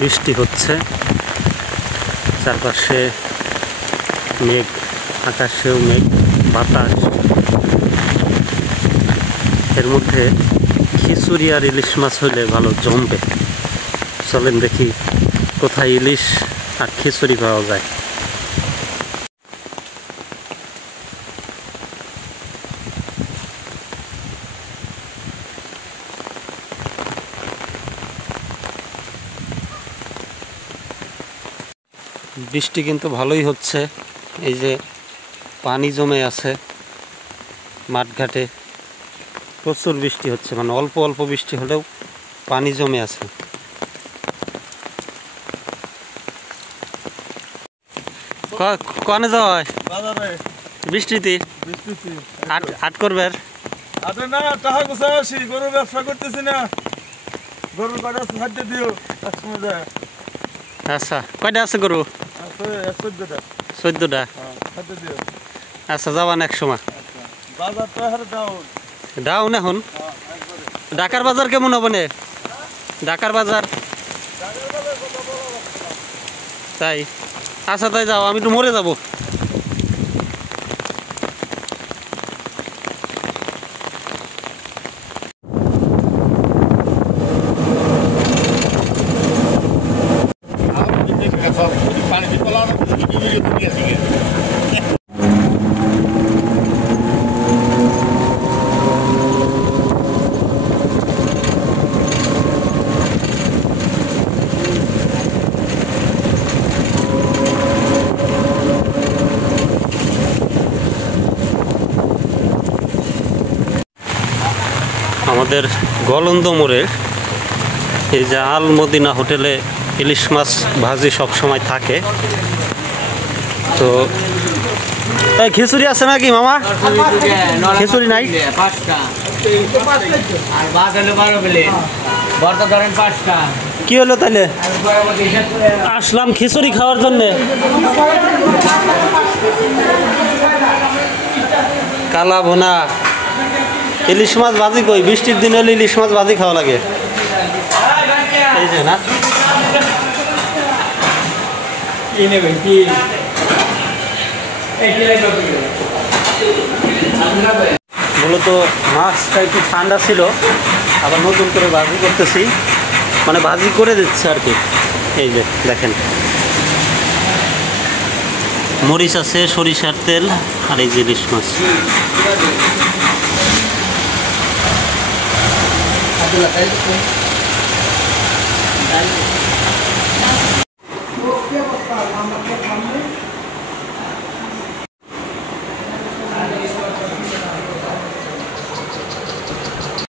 বৃষ্টি হচ্ছে, চারপাশে মেঘ, আকাশেও মেঘ, বাতাস। এর মধ্যে খিচুড়ি আর ইলিশ মাছ হলে ভালো জমবে। চলেন দেখি কোথায় ইলিশ আর খিচুড়ি পাওয়া যায়। বৃষ্টি কিন্তু ভালোই হচ্ছে, এই যে পানি জমে আছে মাঠঘাটে, প্রচুর বৃষ্টি হচ্ছে, মানে অল্প অল্প বৃষ্টি হলেও পানি জমে আছে। কনে যাওয়া হয় বৃষ্টিতে? আট করবে না, টাকা গোছায় আসি, গরুর ব্যবসা করতেছি না, গরুর কটা খাদ্য দিও একসময় যায়। আচ্ছা, কয়টা আছে গরু? 14টা। খাদ্য দিও। আচ্ছা, যাবান এক সময়। বাজার তো হারে ডাউন। ডাউন এখন? ঢাকার বাজার কেমন হবে না? ঢাকার বাজার তাই? আচ্ছা, তাই যাও, আমি একটু মরে যাবো। আমাদের গলন্দ মোড়ে এই যে আল মদিনা হোটেলে ইলিশ মাছ ভাজি সব সময় থাকে। তো খিচুড়ি আছে নাকি মামা? খিচুড়ি নাই? কি হলো তাহলে? আসলাম খিচুড়ি খাওয়ার জন্যে। কালা ভুনা, ইলিশ মাছ ভাজি কই? বৃষ্টির দিন হলে ইলিশ মাছ ভাজি খাওয়া লাগে। এই যে না, মূলত মাছটা একটু ঠান্ডা ছিল, আবার নতুন করে ভাজি করতেছি, মানে ভাজি করে দিচ্ছে আর কি। এই যে দেখেন, মরিচ আছে, সরিষার তেল, আর এই যে ইলিশ মাছ।